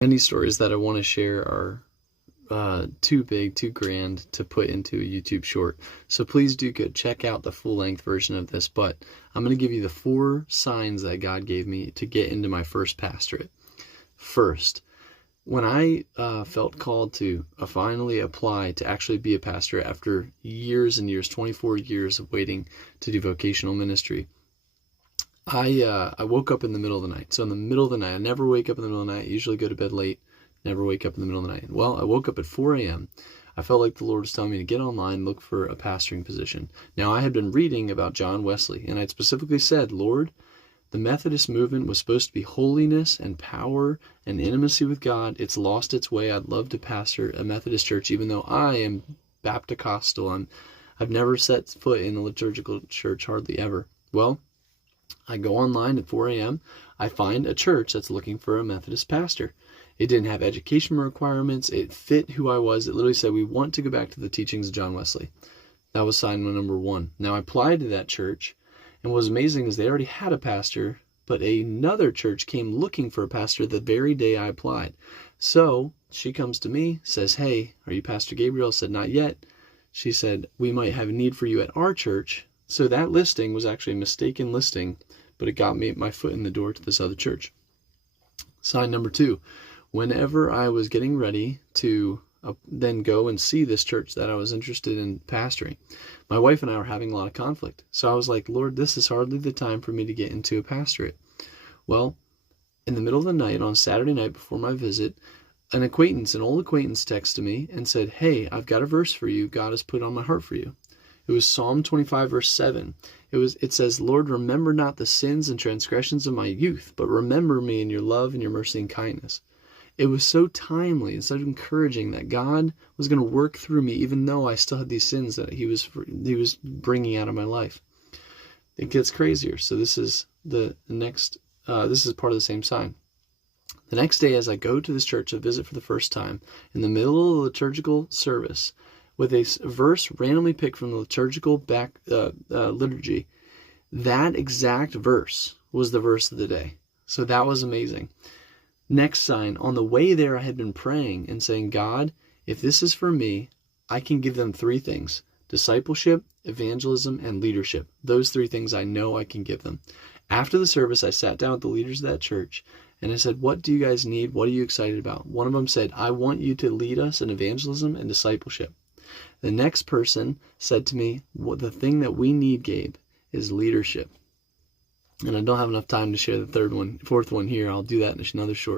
Many stories that I want to share are too big, too grand to put into a YouTube short. So please do go check out the full-length version of this, but I'm going to give you the 4 signs that God gave me to get into my first pastorate. First, when I felt called to finally apply to actually be a pastor after years and years, 24 years of waiting to do vocational ministry, I woke up in the middle of the night. So in the middle of the night, I never wake up in the middle of the night. I usually go to bed late, never wake up in the middle of the night. Well, I woke up at 4 a.m. I felt like the Lord was telling me to get online, look for a pastoring position. Now, I had been reading about John Wesley, and I'd specifically said, Lord, the Methodist movement was supposed to be holiness and power and intimacy with God. It's lost its way. I'd love to pastor a Methodist church, even though I am Baptist-costal. I've never set foot in a liturgical church, hardly ever. Well, I go online at 4 a.m. I find a church that's looking for a Methodist pastor. It didn't have education requirements. It fit who I was. It literally said, we want to go back to the teachings of John Wesley. That was sign number 1. Now, I applied to that church, and what was amazing is they already had a pastor, but another church came looking for a pastor the very day I applied. So she comes to me, says, hey, are you Pastor Gabriel? I said, not yet. She said, we might have a need for you at our church. So that listing was actually a mistaken listing, but it got me my foot in the door to this other church. Sign number 2, whenever I was getting ready to then go and see this church that I was interested in pastoring, my wife and I were having a lot of conflict. So I was like, Lord, this is hardly the time for me to get into a pastorate. Well, in the middle of the night, on Saturday night before my visit, an old acquaintance texted me and said, hey, I've got a verse for you God has put on my heart for you. It was Psalm 25, verse 7. It says, Lord, remember not the sins and transgressions of my youth, but remember me in your love and your mercy and kindness. It was so timely and so encouraging that God was going to work through me, even though I still had these sins that He was bringing out of my life. It gets crazier. So this is the next. This is part of the same sign. The next day, as I go to this church to visit for the first time, in the middle of the liturgical service, with a verse randomly picked from the liturgical liturgy, that exact verse was the verse of the day. So that was amazing. Next sign, on the way there, I had been praying and saying, God, if this is for me, I can give them 3 things: discipleship, evangelism, and leadership. Those 3 things I know I can give them. After the service, I sat down with the leaders of that church and I said, what do you guys need? What are you excited about? One of them said, I want you to lead us in evangelism and discipleship. The next person said to me, well, the thing that we need, Gabe, is leadership. And I don't have enough time to share the 4th one here. I'll do that in another short.